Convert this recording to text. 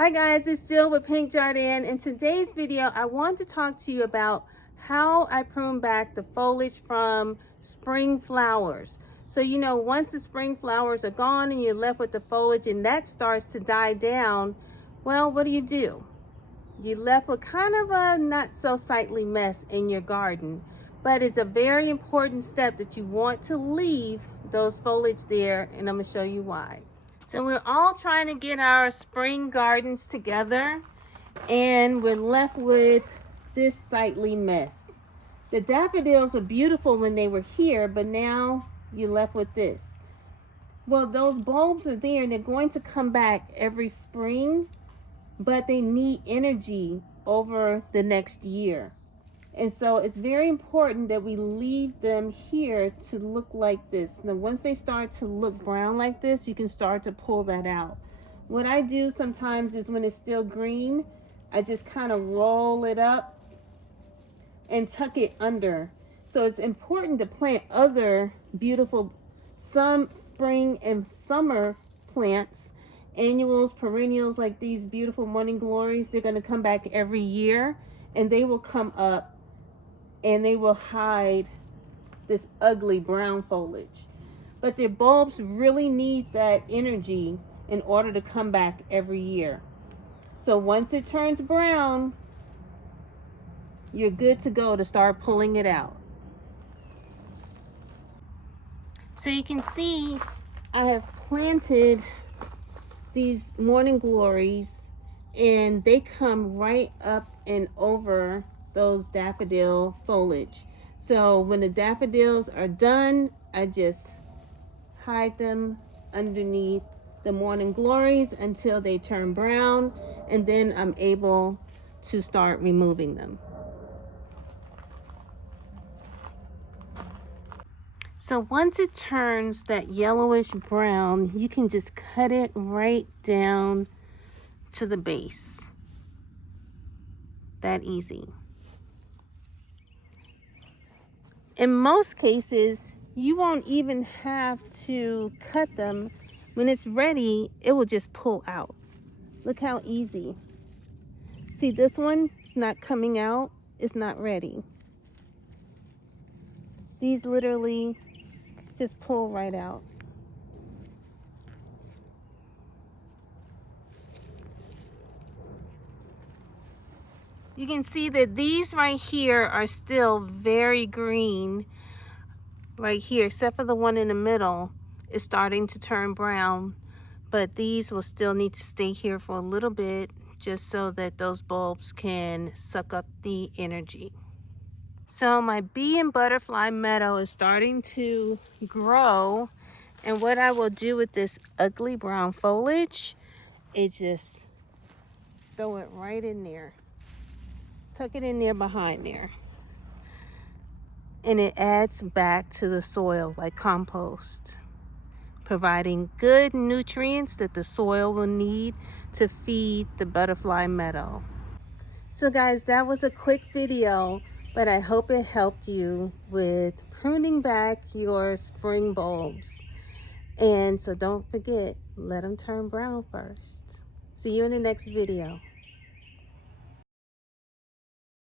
Hi guys, it's Jill with Pink Jardin. In today's video, I want to talk to you about how I prune back the foliage from spring flowers. So once the spring flowers are gone and you're left with the foliage and that starts to die down, well, what do? You're left with kind of a not so sightly mess in your garden. But it's a very important step that you want to leave those foliage there, and I'm going to show you why. So we're all trying to get our spring gardens together, and we're left with this sightly mess. The daffodils are beautiful when they were here, but now you're left with this. Well, those bulbs are there and they're going to come back every spring, but they need energy over the next year. And so it's very important that we leave them here to look like this. Now, once they start to look brown like this, you can start to pull that out. What I do sometimes is when it's still green, I just kind of roll it up and tuck it under. So it's important to plant other beautiful spring and summer plants, annuals, perennials, like these beautiful morning glories. They're going to come back every year, and they will come up and they will hide this ugly brown foliage. But their bulbs really need that energy in order to come back every year. So once it turns brown, you're good to go to start pulling it out. So you can see I have planted these morning glories, and they come right up and over those daffodil foliage. So when the daffodils are done, I just hide them underneath the morning glories until they turn brown, and then I'm able to start removing them. So once it turns that yellowish brown, you can just cut it right down to the base. That easy. In most cases, you won't even have to cut them. When it's ready, it will just pull out. Look how easy. See, this one is not coming out. It's not ready. These literally just pull right out. You can see that these right here are still very green right here, except for the one in the middle is starting to turn brown, but these will still need to stay here for a little bit just so that those bulbs can suck up the energy. So my bee and butterfly meadow is starting to grow, and what I will do with this ugly brown foliage is just throw it right in there. Tuck it in there behind there. And it adds back to the soil like compost, providing good nutrients that the soil will need to feed the butterfly meadow. So guys, that was a quick video, but I hope it helped you with pruning back your spring bulbs. And so don't forget, let them turn brown first. See you in the next video.